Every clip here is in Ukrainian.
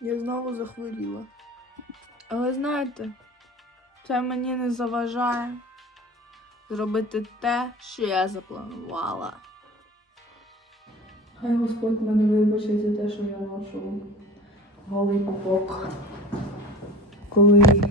Я знову захворіла. Але знаєте, це мені не заважає зробити те, що я запланувала. Хай Господь мене вибачить за те, що я ношу голий пупок. Коли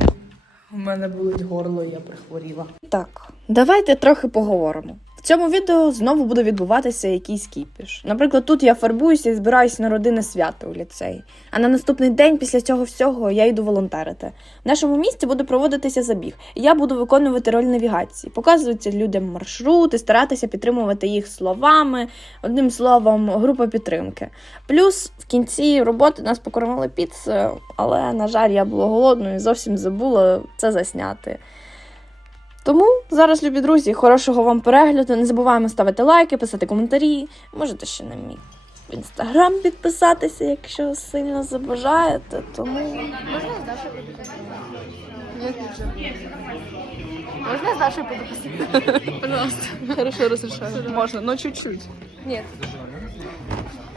у мене болить горло, і я прихворіла. Так, давайте трохи поговоримо. Цьому відео знову буде відбуватися якийсь кіпіш. Наприклад, тут я фарбуюся і збираюся на родинне свято у ліцеї. А на наступний день після цього всього я йду волонтерити. В нашому місті буде проводитися забіг, і я буду виконувати роль навігації, показувати людям маршрути, старатися підтримувати їх словами, одним словом, група підтримки. Плюс в кінці роботи нас покормили піцею, але, на жаль, я була голодною і зовсім забула це засняти. Тому зараз, любі друзі, хорошого вам перегляду. Не забуваємо ставити лайки, писати коментарі. Можете ще на мій інстаграм підписатися, якщо сильно забажаєте. Тому Можно с Дашей буду посидеть? Пожалуйста. Хорошо, разрешаю. Можно, но чуть-чуть. Нет.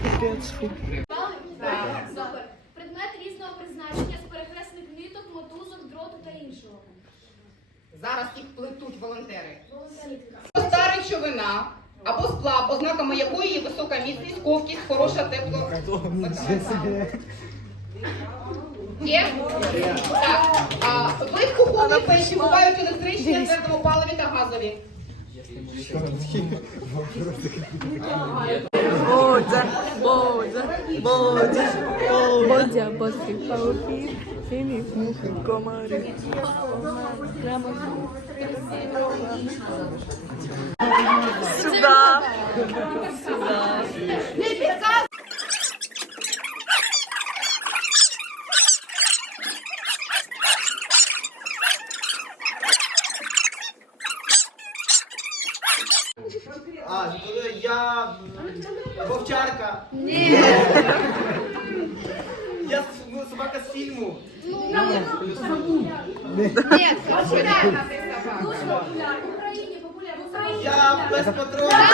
Капец, фу. Предмет різного призначення з перехресних ниток, мотузок, дроту та іншого. Зараз їх плетуть волонтери. Стара речовина або сплав, ознаками якої є висока міцність, ковкість, хороша тепло. Є? Так. А, ходить, печі бувають електричні, на твердому паливі та газові. Бодя, Бодя, Бодя, Бодя, Бодя, пауки, фінік, мухи, комари. Сюда. А, коли я вовчарка. Ні. Я ну, собака з фільму. Ні, популярна ти собака. В Україні популярна. В Україні Я без патрона.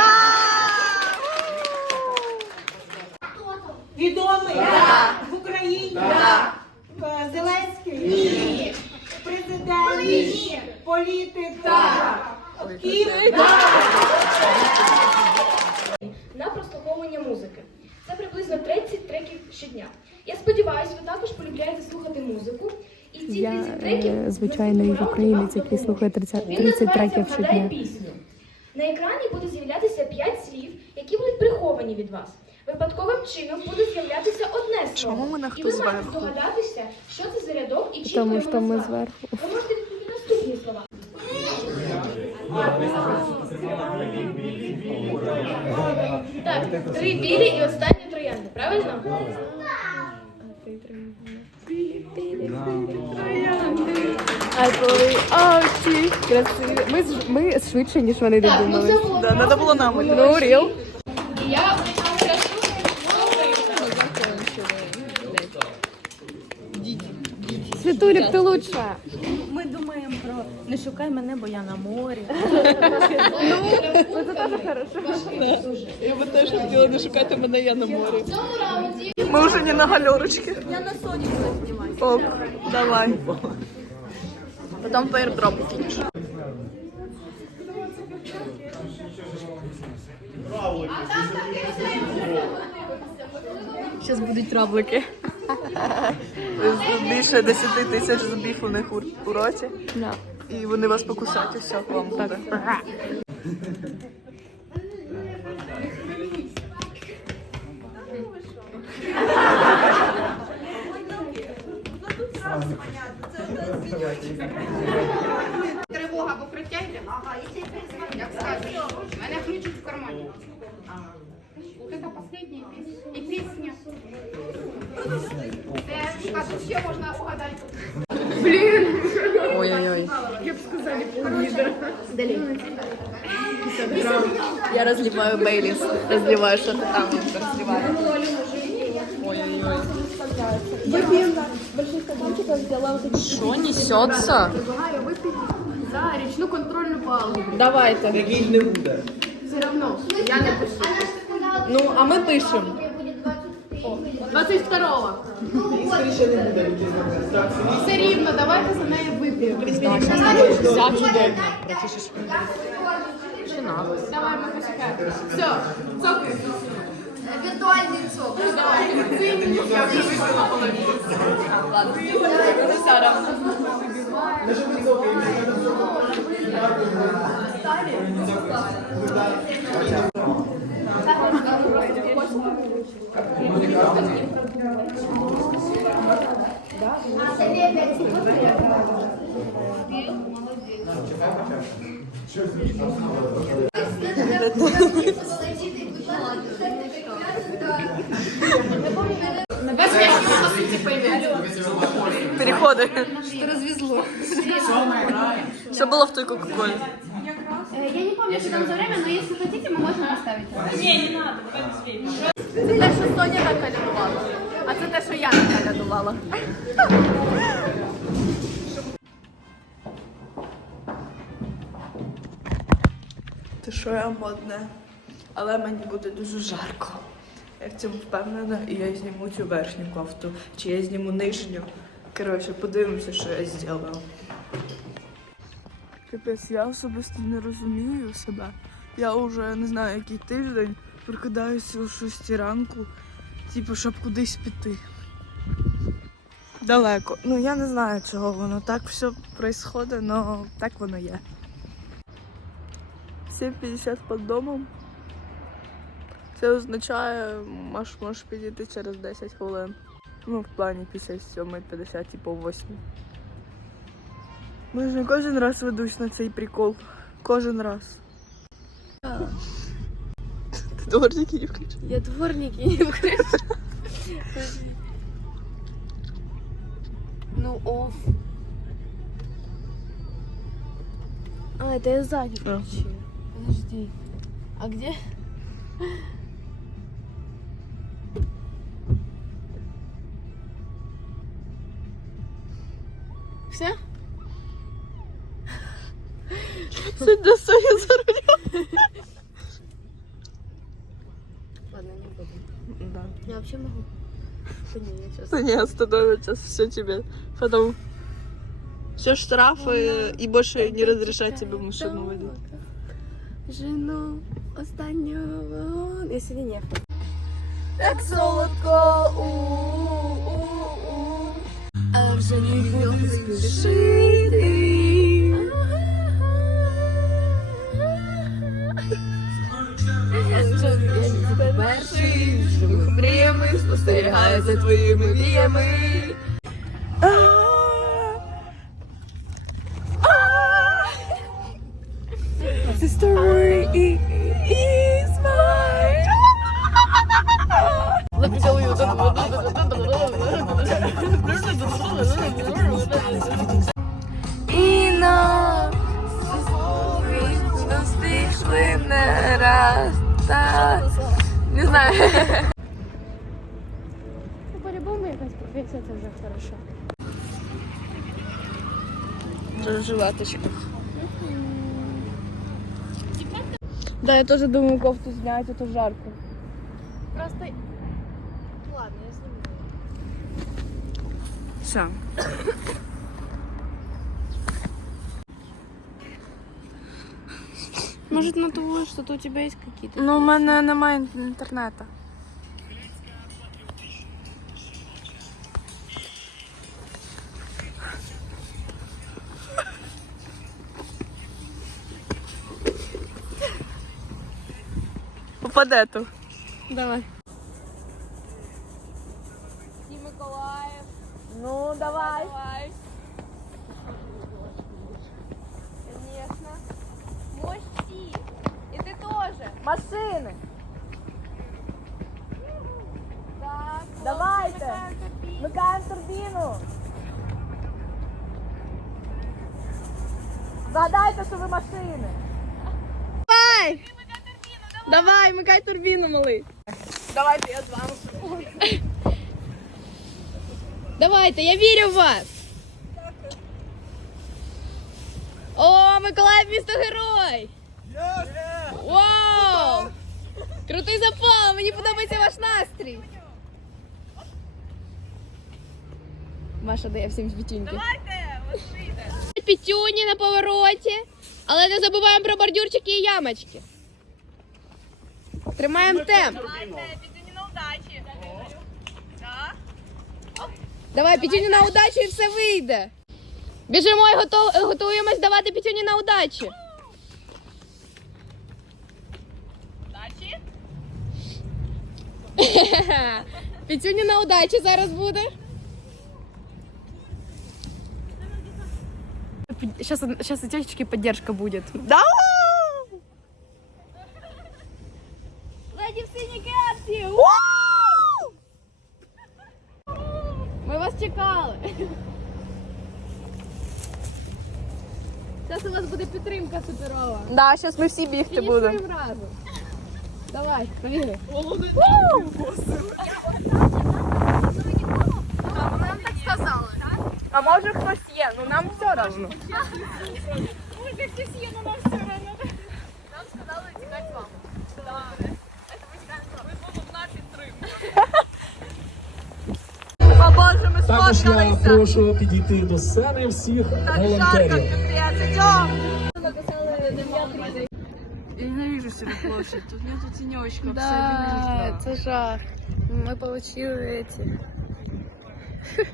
хто там? Відомий в Україні Е, Зеленський Ні. президент, Ні. політик, Київ. на приблизно 30 треків щодня. Я сподіваюся, ви також полюбляєте слухати музику. І ці Я 30 треків е, звичайний українець, який слухає 30, Він 30 називається треків «Вгадай щодня. пісню. На екрані буде з'являтися 5 слів, які будуть приховані від вас. Випадковим чином буде з'являтися одне слово. Чому мене і хтось ви маєте зверху? здогадатися, що це за рядок і чітко Тому його що ми назвати. зверху. Ви можете відповісти наступні слова. Так, три білі і останні троянди, правильно? Айпові очі, красиві. Ми, з- ми швидше, ніж вони Так, ну додумались. це було. Да, надо було нам. Ну, ріл. І я Світулік, ти лучша. Не шукай мене, бо я на морі. Я би теж хотіла не шукати мене, я на морі. Ми вже не на гальорочці. Я на соні буду знімати. Ок, давай. Потім фейердроп фініш. Зараз будуть травлики. Більше 10 тисяч зубів у них у, у роті. І вони вас покусають, і вам буде. Тривога покриття йде? Як скажеш. Мене ключик в кармані. Вот это песня. І пісня. Це, а тут ще можна угадати. Ой-ой-ой. Я розливаю Бейліс. Розливаю, що ти там розливаєш. Ой-ой-ой. Що несеться? за річну контрольну палубу. Давайте. Таких не буде. Все одно, я не пишу. Ну, а ми пишемо. Буде 23. 22-го. Все рівно, давайте за неї вип'ємо. Давай, ми почекаємо. Все, цокай. Віртуальний цок. Переходи. Що було в той Кока-Колі? Я не помню, что там за время, но если хотите, мы можем оставить. Це те, що Соня накалядувала. А це те, що я накалядувала. Ти що я модне, але мені буде дуже жарко. Я в цьому впевнена, і я зніму цю верхню кофту, чи я зніму нижню. Коротше, подивимося, що я зроблю. Капець, я особисто не розумію себе. Я вже не знаю, який тиждень прокидаюся о 6 ранку, типу, щоб кудись піти. Далеко. Ну я не знаю, чого воно так все відбувається, але так воно є. 7.50 під домом. Це означає, можеш, можеш підійти через 10 хвилин. Ну, в плані 57.50, типу 8. Ми ж не кожен раз ведусь на цей прикол. Кожен раз. Дворники не включив? Я дворники не включу. Ну, оф. А, это я сзади А. включила. Подожди. А где? Ладно, не буду. Да. Я вообще могу. Да не, я сейчас. Да не, остановят сейчас все тебе. Потом все штрафы и больше не разрешать тебе машину водить. Жену останнього. Я сьогодні не Так солодко, у-у-у. А вже не спішити. Спостерігаю за твоїми віями. The story is mine. І на встигли не раз. Та... Не знаю. хорошо. Розживаточка. Да, я тоже думаю кофту снять, это жарко. Просто... Ладно, я зніму. Все. Может, на того, что-то у тебя есть какие-то? Ну, у мене немає інтернету. Попаде тут. Давай. Ну, давай. Конечно. Мощи. И ты тоже. Машини. Так. Давайте. Вмикаємо турбіну. Згадайте, що ви машини. Давай! Давай, вмикай турбіну, малий. Давайте я з вами. Давайте, я вірю в вас. О, Миколаїв місто герой! Вау! Крутий запал! Мені подобається ваш настрій. Маша дає всім пітюньки. Пітюні на повороті, але не забуваємо про бордюрчики і ямочки. Тримаємо темп. Давай, пітюні на удачу і все вийде. Біжимо і готов, готуємось давати пітюні на удачу. Пітюні на удачі зараз буде. Сейчас, сейчас у тетечки поддержка будет. Да! Леді в синій кепці! Ми вас чекали. Зараз у вас буде підтримка суперова. Да, зараз ми всі бігти будемо. Фінішуємо разом. Давай, повіри. А може хтось є, ну нам все одно. О Боже, ми Також я сфоткалися. прошу підійти до сцени всіх волонтерів. Я ненавижу себе площадь. Тут нету тенечка. Да, це жах. Ми получили эти.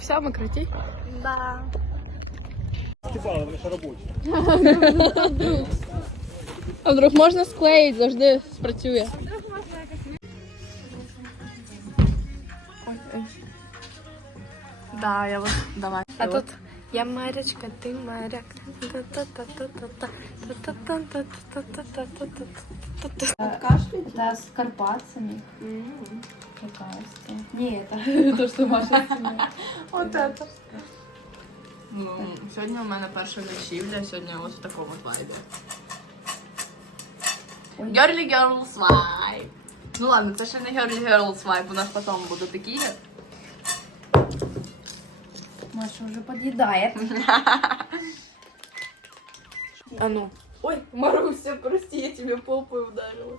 Вся мокроті. Да. А вдруг можна склеїти, завжди спрацює. Да, я вот. Давай. А тут я морячка, ты моряк. Это с Карпатцами. Какая Не, это то, что Маша снимает. Вот это. Ну, сьогодні у мене перша ночівля, сьогодні ось в такому вайбі. Girly Girls vibe. Ну ладно, це ще не Girly Girls vibe, у нас потім буде такі. Маша уже подъедает. А ну. Ой, Маруся, прости, я тебе попой ударила.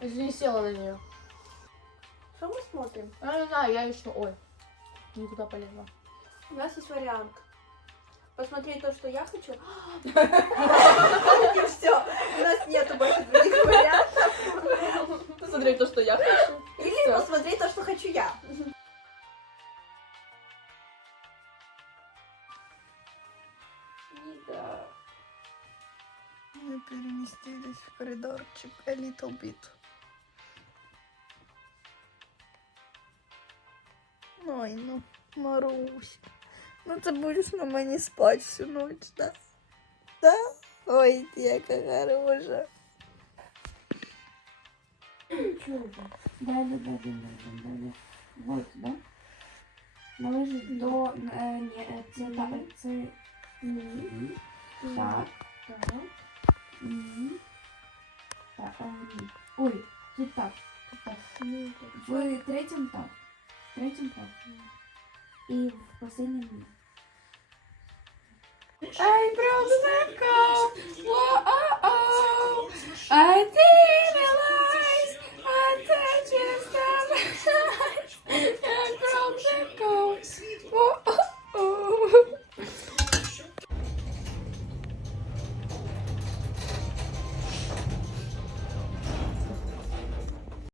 Не села на нее. Что мы смотрим? Я не знаю, я еще... Ой, не туда полезла. У нас есть вариант. Посмотреть то, что я хочу. И все. У нас нету больше других в коридорчик a little bit. Ой, ну, Марусь, ну ти будеш на мені спати всю ніч, да? Да? Ой, ти яка хороша. Далі, далі, далі, далі. Вот, да? Належить до... Е, ні, е, це, та, е, це... Ні. Так. Так. Ні. Так. Ой, тут так. Тут так. В третьем так. В третьем так. И в последнем ні. Ай, правда, Вау! Вау! I did